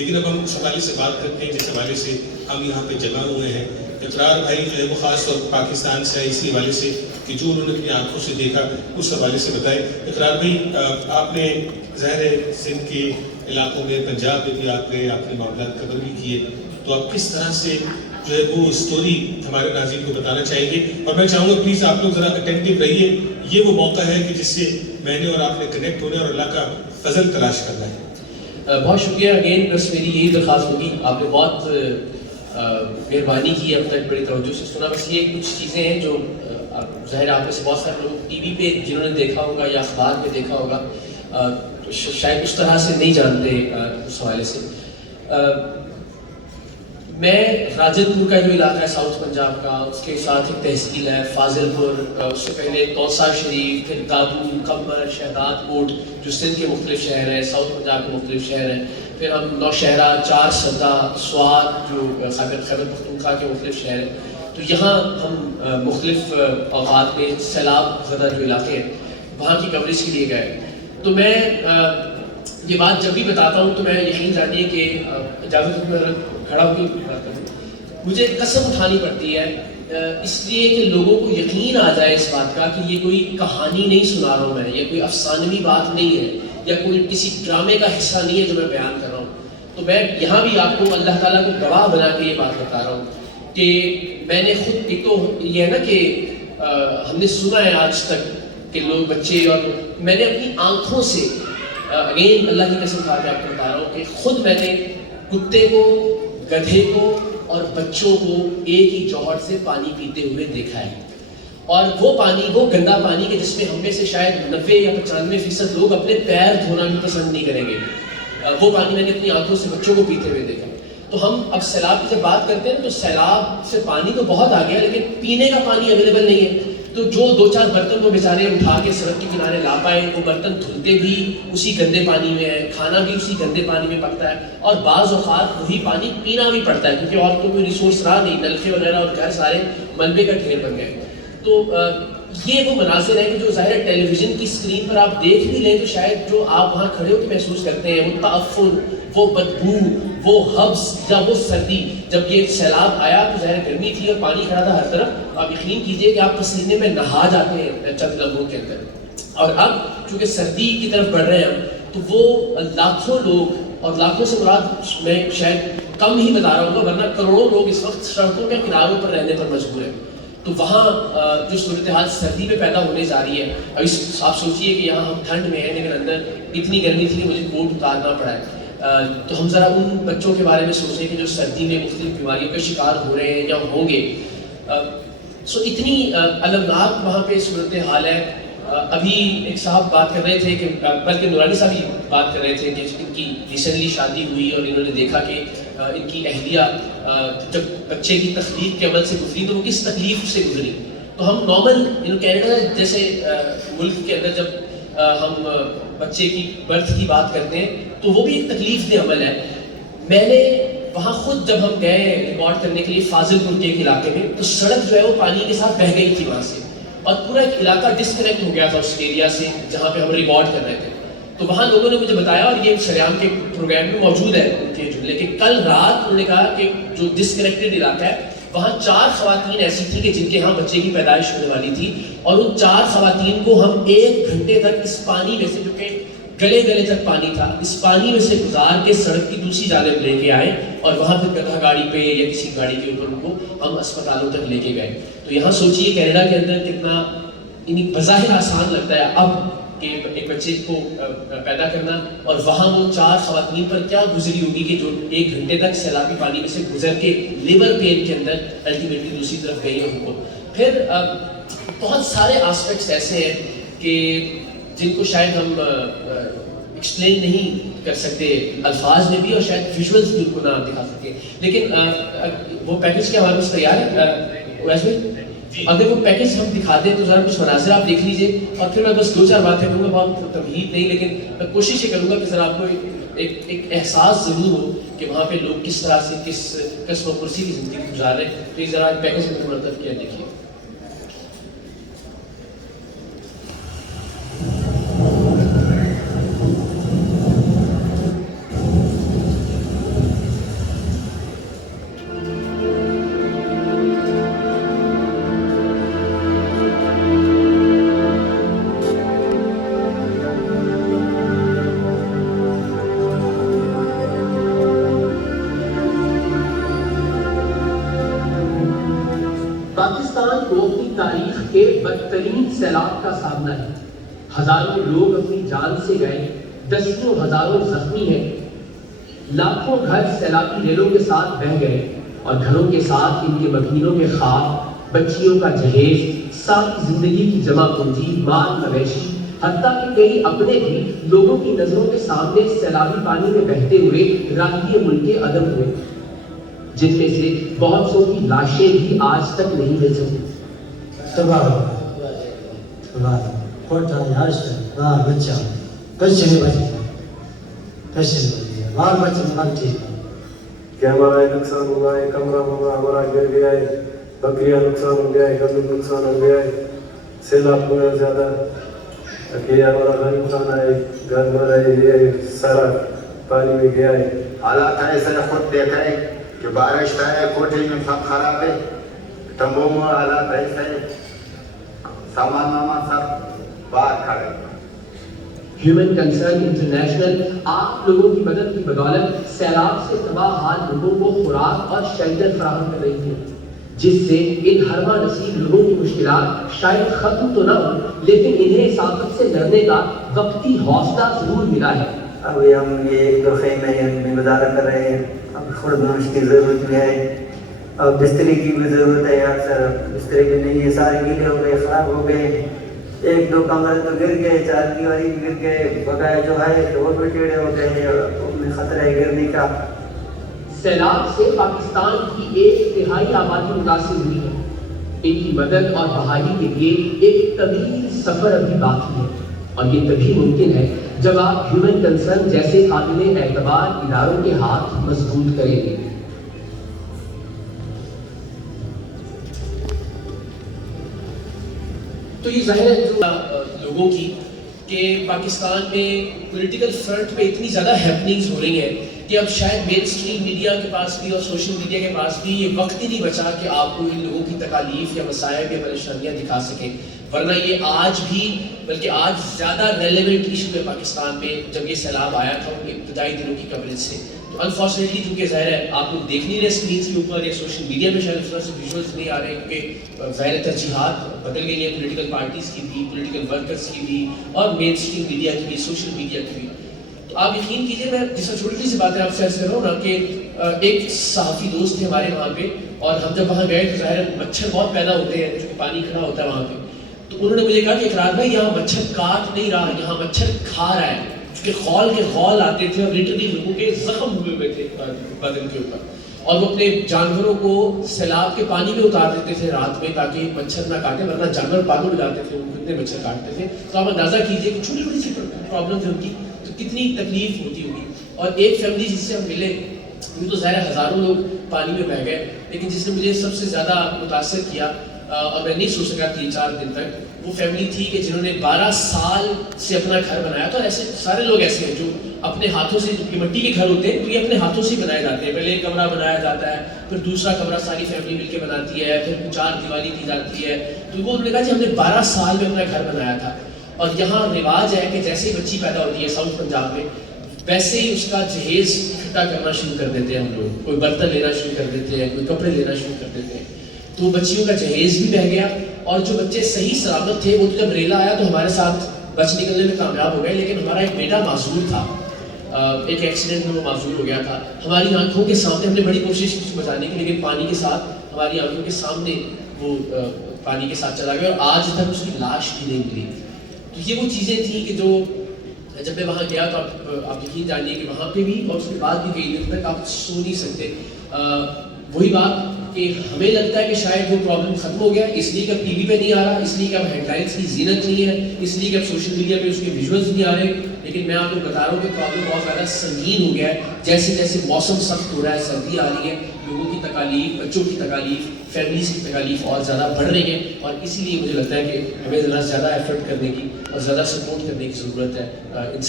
لیکن اب ہم اس حوالے سے بات کرتے ہیں جس حوالے سے ہم یہاں پہ جمع ہوئے ہیں. اقرار بھائی جو ہے وہ خاص طور پر پاکستان سے ہے، اسی حوالے سے کہ جو انہوں نے اپنی آنکھوں سے دیکھا اس حوالے سے بتائیں. اقرار بھائی آپ نے ظاہر ہے سندھ کے علاقوں میں، پنجاب میں بھی آپ گئے، آپ نے معاملات کور بھی کیے، تو آپ کس طرح سے جو ہے وہ اسٹوری ہمارے ناظرین کو بتانا چاہیں گے؟ اور میں چاہوں گا پلیز آپ لوگ ذرا اٹینٹیو رہیے، یہ وہ موقع ہے کہ جس سے میں نے اور آپ نے کنیکٹ ہونے اور اللہ کا فضل تلاش کرنا ہے. بہت شکریہ اگین. بس میری یہی درخواست ہوگی، آپ نے بہت مہربانی کی اب تک، بڑی توجہ سے سنا. بس یہ کچھ چیزیں ہیں جو ظاہر آپ میں سے بہت سارے لوگ ٹی وی پہ جنہوں نے دیکھا ہوگا یا اخبار میں دیکھا ہوگا شاید اس طرح سے نہیں جانتے اس حوالے سے. میں راجن پور کا جو علاقہ ہے ساؤتھ پنجاب کا، اس کے ساتھ ایک تحصیل ہے فاضل پور، اس سے پہلے توسا شریف، پھر دابو، کمبر، شہداد کوٹ جو سندھ کے مختلف شہر ہیں، ساؤتھ پنجاب کے مختلف شہر ہیں، پھر ہم نوشہرہ، چار سدہ، سوات جو خیبر پختونخوا کے مختلف شہر ہیں. تو یہاں ہم مختلف اوقات میں سیلاب زدہ جو علاقے ہیں وہاں کی کوریج کے لیے گئے. تو میں یہ بات جب بھی بتاتا ہوں تو میں یقین جانیے کہ اجازت میں کھڑا ہو کے بات کروں، مجھے قسم اٹھانی پڑتی ہے اس لیے کہ لوگوں کو یقین آ جائے اس بات کا کہ یہ کوئی کہانی نہیں سنا رہا ہوں میں، یا کوئی افسانوی بات نہیں ہے، یا کوئی کسی ڈرامے کا حصہ نہیں ہے جو میں بیان کر رہا ہوں. تو میں یہاں بھی آپ کو اللہ تعالیٰ کو گواہ بنا کے یہ بات بتا رہا ہوں کہ میں نے خود، ایک تو یہ ہے نا کہ ہم نے سنا ہے آج تک کہ لوگ بچے، اور میں نے اپنی آنکھوں سے اگین اللہ کی قسم کھا کے آپ کو بتا رہا ہوں کہ خود میں نے کتے کو، گدھے کو اور بچوں کو ایک ہی جوہر سے پانی پیتے ہوئے دیکھا ہے. اور وہ پانی، وہ گندا پانی کہ جس میں ہم میں سے شاید 90 یا 95% لوگ اپنے پیر دھونا بھی پسند نہیں کریں گے، وہ پانی میں نے اپنی آنکھوں سے بچوں کو پیتے ہوئے دیکھا. تو ہم اب سیلاب کی جب بات کرتے ہیں تو سیلاب سے پانی تو بہت آ گیا، لیکن پینے کا پانی اویلیبل نہیں ہے. تو جو 2-4 برتن وہ بیچارے اٹھا کے سڑک کے کنارے لا پائے، وہ برتن دھلتے بھی اسی گندے پانی میں ہے، کھانا بھی اسی گندے پانی میں پکتا ہے، اور بعض اوقات وہی پانی پینا بھی پڑتا ہے کیونکہ اور تو کوئی ریسورس رہا نہیں، نلکے وغیرہ اور گھر سارے ملبے کا ڈھیر بن گئے. تو یہ وہ مناظر ہے کہ جو ظاہر ٹیلی ویژن کی اسکرین پر آپ دیکھ بھی لیں تو شاید جو آپ وہاں کھڑے ہو کے محسوس کرتے ہیں، وہ تعفن، وہ بدبو، وہ حبس یا وہ سردی. جب یہ سیلاب آیا تو ظاہر گرمی تھی اور پانی کھڑا تھا ہر طرف، آپ یقین کیجئے کہ آپ پسینے میں نہا جاتے ہیں چند لمحوں کے اندر. اور اب چونکہ سردی کی طرف بڑھ رہے ہیں ہم، تو وہ لاکھوں لوگ، اور لاکھوں سے مراد میں شاید کم ہی بتا رہا ہوں ورنہ کروڑوں لوگ اس وقت سڑکوں کے کناروں پر رہنے پر مجبور ہیں. تو وہاں جو صورتحال سردی میں پیدا ہونے جا رہی ہے، اب آپ سوچئے کہ یہاں ہم ٹھنڈ میں ہیں لیکن اندر اتنی گرمی تھی کہ مجھے کوٹ اتارنا پڑا ہے. تو ہم ذرا ان بچوں کے بارے میں سوچیں کہ جو سردی میں مختلف بیماریوں کا شکار ہو رہے ہیں یا ہوں گے. سو اتنی المناک وہاں پہ صورتحال ہے. ابھی ایک صاحب بات کر رہے تھے کہ بلکہ نورانی صاحب ہی بات کر رہے تھے کہ ان کی ریسنٹلی شادی ہوئی اور انہوں نے دیکھا کہ ان کی اہلیہ جب بچے کی تخلیق کے عمل سے گزری تو وہ کس تکلیف سے گزری. تو ہم نارمل کینیڈا جیسے ملک کے اندر جب ہم بچے کی برتھ کی بات کرتے ہیں تو وہ بھی ایک تکلیف دہ عمل ہے. میں نے وہاں خود جب ہم گئے ریکارڈ کرنے کے لیے فاضل پور کے ایک علاقے میں، تو سڑک جو ہے وہ پانی کے ساتھ بہہ گئی تھی وہاں سے، اور پورا ایک علاقہ ڈسکنیکٹ ہو گیا تھا اس ایریا سے جہاں پہ ہم ریکارڈ کر رہے تھے. تو وہاں لوگوں نے مجھے بتایا، اور یہ شریام کے پروگرام میں موجود ہے ان کے جملے، کہ کل رات انہوں نے کہا کہ جو ڈسکنیکٹڈ علاقہ ہے وہاں 4 خواتین ایسی تھیں کہ جن کے ہاں بچے کی پیدائش ہونے والی تھی، اور ان 4 خواتین کو ہم 1 گھنٹے تک اس پانی میں سے، جو کہ گلے تک پانی تھا، اس پانی میں سے گزار کے سڑک کی دوسری جانب لے کے آئے، اور وہاں پھر گدھا گاڑی پہ یا کسی گاڑی کے اوپر ان کو ہم اسپتالوں تک لے کے گئے. تو یہاں سوچیے کینیڈا کے اندر کتنا بظاہر آسان لگتا ہے اب کہ ایک بچے کو پیدا کرنا، اور وہاں وہ 4 خواتین پر کیا گزری ہوگی کہ جو 1 گھنٹے تک سیلابی پانی میں سے گزر کے لیور پین کے اندر الٹیمیٹلی دوسری طرف گئی ان کو. پھر بہت سارے آسپیکٹس ایسے ہیں کہ جن کو شاید ہم ایکسپلین نہیں کر سکتے الفاظ میں بھی، اور شاید ویژولز بھی ان کو نہ دکھا سکتے. لیکن وہ پیکج کے حوالے سے تیار ہے ویس بھائی؟ اگر وہ پیکج ہم دکھا دیں تو ذرا کچھ مناظر آپ دیکھ لیجئے، اور پھر میں بس 2-4 باتیں کروں گا، بہت تمہید نہیں، لیکن میں کوشش یہ کروں گا کہ ذرا آپ کو ایک احساس ضرور ہو کہ وہاں پہ لوگ کس طرح سے کس قسم و کرسی کی زندگی گزار رہے ہیں. تو یہ ذرا پیکج میں مرتب کیا دیکھیے. کے بدترین سیلاب کا سامنا ہے. ہزاروں لوگ اپنی جان سے گئے، دسیوں ہزاروں زخمی ہیں، لاکھوں گھر سیلابی ریلوں کے ساتھ بہہ گئے، اور گھروں کے ساتھ ان کے مکینوں کے خواب، بچیوں کا جہیز، ساری زندگی کی جمع پونجی، مال مویشی، حتیٰ کہ کئی اپنے بھی لوگوں کی نظروں کے سامنے سیلابی پانی میں بہتے ہوئے راہی ملک کے عدم ہوئے، جن میں سے بہت سو کی لاشیں بھی آج تک نہیں مل سکی. کوٹا یاشت بال بچہ کچھ نہیں بچے بال بچے بال ٹھیک کہ ہمارا نقصان ہوا ہے، کمرہ ہمارا گر گیا ہے، بکریاں نقصان ہو گیا ہے، گندم نقصان ہو گیا ہے، سیلاب بہت زیادہ کہ ہمارا گھر نقصان ہے، گھر ہمارا یہ سارا پانی میں گیا ہے. حالات ایسے خود دیکھا ہے کہ بارش ہے، کوٹھی میں سب خراب ہے، تمبو میں حالات ایسے سامان وامان سب باہر کھڑے. ہیومن کنسرن انٹرنیشنل آپ لوگوں کی مدد کی بدولت سیلاب سے تباہ حال لوگوں کو خوراک اور شیلٹر فراہم کر رہی ہے، جس سے ان ہرما نصیب لوگوں کی مشکلات شاید ختم تو نہ ہو، لیکن انہیں اس آفت سے لڑنے کا وقتی حوصلہ ضرور ملا ہے. ابھی ہم یہ ایک دو خیمے میں گزارا کر رہے ہیں. اب خرد نوش کی ضرورت بھی ہے، اب بستری کی بھی ضرورت ہے. اکثر بستری بھی نہیں ہے، سارے گیلے ہو گئے، خراب ہو گئے. ایک دو کمرے تو گر گئے، چار دیواری بھی گر گئے، بقایا جو ہے تو وہ بھی ٹیڑھے ہو گئے، ان میں خطرہ ہے گرنے کا. سیلاب سے پاکستان کی 1/3 آبادی متاثر ہوئی ہے. ان کی مدد اور بحالی کے لیے ایک طویل سفر ابھی باقی ہے، اور یہ تبھی ممکن ہے جب آپ ہیومن کنسرن جیسے قابل اعتبار اداروں کے ہاتھ مضبوط کریں گے. تو یہ ظاہر ہے جو لوگوں کی کہ پاکستان میں پولیٹیکل فرنٹ پہ اتنی زیادہ ہیپننگز ہو رہی ہیں کہ اب شاید مین اسٹریم میڈیا کے پاس بھی اور سوشل میڈیا کے پاس بھی یہ وقت ہی نہیں بچا کہ آپ کو ان لوگوں کی تکالیف یا مسائل یا پریشانیاں دکھا سکیں. ورنہ یہ آج بھی بلکہ آج زیادہ ریلیونٹ ایشو ہے پاکستان میں جب یہ سیلاب آیا تھا ان کے ابتدائی دنوں کی کوریج سے. تو انفارچونیٹلی چونکہ ظاہر ہے آپ لوگ دیکھ نہیں رہے اسکرینس کے اوپر یا سوشل میڈیا میں شاید اس طرح سے ویژولز نہیں آ رہے کیونکہ ظاہر ترجیحات بدل گئی ہیں پولیٹیکل پارٹیز کی بھی، پولیٹیکل ورکرز کی بھی، اور مین اسٹریم میڈیا کی بھی، سوشل میڈیا کی بھی. تو آپ یقین کیجیے، میں جس طرح چھوٹی سی بات ہے آپ سے عرض کر رہا ہوں نا کہ ایک صحافی دوست تھے ہمارے وہاں پہ، اور ہم جب وہاں گئے تو ظاہر مچھر بہت پیدا ہوتے ہیں چونکہ پانی کھڑا ہوتا ہے وہاں پہ. تو انہوں نے مجھے کہا کہ اقرار بھائی یہاں مچھر کاٹ نہیں رہا، یہاں مچھر کھا رہا ہے، کیونکہ خول کے خول آتے تھے اور لٹرلی لوگوں کے زخم ہوئے ہوئے تھے بدن کے اوپر، اور وہ اپنے جانوروں کو سیلاب کے پانی میں اتار دیتے تھے رات میں تاکہ مچھر نہ کاٹے، ورنہ جانور پاگل ہو جاتے تھے، وہ کتنے مچھر کاٹتے تھے. تو آپ اندازہ کیجئے کہ چھوٹی چھوٹی سی پرابلم ہے ان کی تو کتنی تکلیف ہوتی ہوگی. اور ایک فیملی جس سے ہم ملے وہ تو ظاہر ہزاروں لوگ پانی میں بہہ گئے، لیکن جس نے مجھے سب سے زیادہ متاثر کیا اور میں نہیں سو سکا 3-4 دن تک، وہ فیملی تھی کہ جنہوں نے 12 سال سے اپنا گھر بنایا. تو ایسے سارے لوگ ایسے ہیں جو اپنے ہاتھوں سے، جو مٹی کے گھر ہوتے ہیں تو یہ اپنے ہاتھوں سے بنائے جاتے ہیں. پہلے ایک کمرہ بنایا جاتا ہے، پھر دوسرا کمرہ ساری فیملی مل کے بناتی ہے، پھر 4 دیوالی کی جاتی ہے. تو وہ انہوں نے کہا کہ ہم نے 12 سال میں اپنا گھر بنایا تھا. اور یہاں رواج ہے کہ جیسے ہی بچی پیدا ہوتی ہے ساؤتھ پنجاب میں، ویسے ہی اس کا جہیز اکٹھا کرنا شروع کر دیتے ہیں ہم لوگ. کوئی برتن لینا شروع کر دیتے ہیں، کوئی کپڑے لینا شروع کر دیتے ہیں. تو بچیوں کا جہیز بھی بہہ گیا، اور جو بچے صحیح سلامت تھے وہ تو جب ریلا آیا تو ہمارے ساتھ بچ نکلنے میں کامیاب ہو گئے، لیکن ہمارا ایک بیٹا معذور تھا، ایک ایکسیڈنٹ میں وہ معذور ہو گیا تھا. ہماری آنکھوں کے سامنے ہم نے بڑی کوشش کی بچانے کی، لیکن پانی کے ساتھ ہماری آنکھوں کے سامنے وہ پانی کے ساتھ چلا گیا، اور آج تک اس کی لاش بھی نہیں ملی. تو یہ وہ چیزیں تھیں کہ جو جب میں وہاں گیا تو آپ یقین جانیے کہ وہاں پہ بھی اور اس کے بعد بھی کئی دن تک آپ سو نہیں سکتے. وہی بات کہ ہمیں لگتا ہے کہ شاید وہ پرابلم ختم ہو گیا اس لیے کہ اب ٹی وی پہ نہیں آ رہا، اس لیے کہ اب ہیڈ لائنس کی زینت نہیں ہے، اس لیے کہ اب سوشل میڈیا پہ اس کے ویژولز نہیں آ رہے. لیکن میں آپ کو بتا رہا ہوں کہ پرابلم بہت زیادہ سنگین ہو گیا ہے. جیسے جیسے موسم سخت ہو رہا ہے، سردی آ رہی ہے، لوگوں کی تکالیف، بچوں کی تکالیف، فیملیز کی تکالیف اور زیادہ بڑھ رہی ہیں. اور اسی لیے مجھے لگتا ہے کہ ہمیں ذرا زیادہ ایفرٹ کرنے کی اور زیادہ سپورٹ کرنے کی ضرورت ہے ان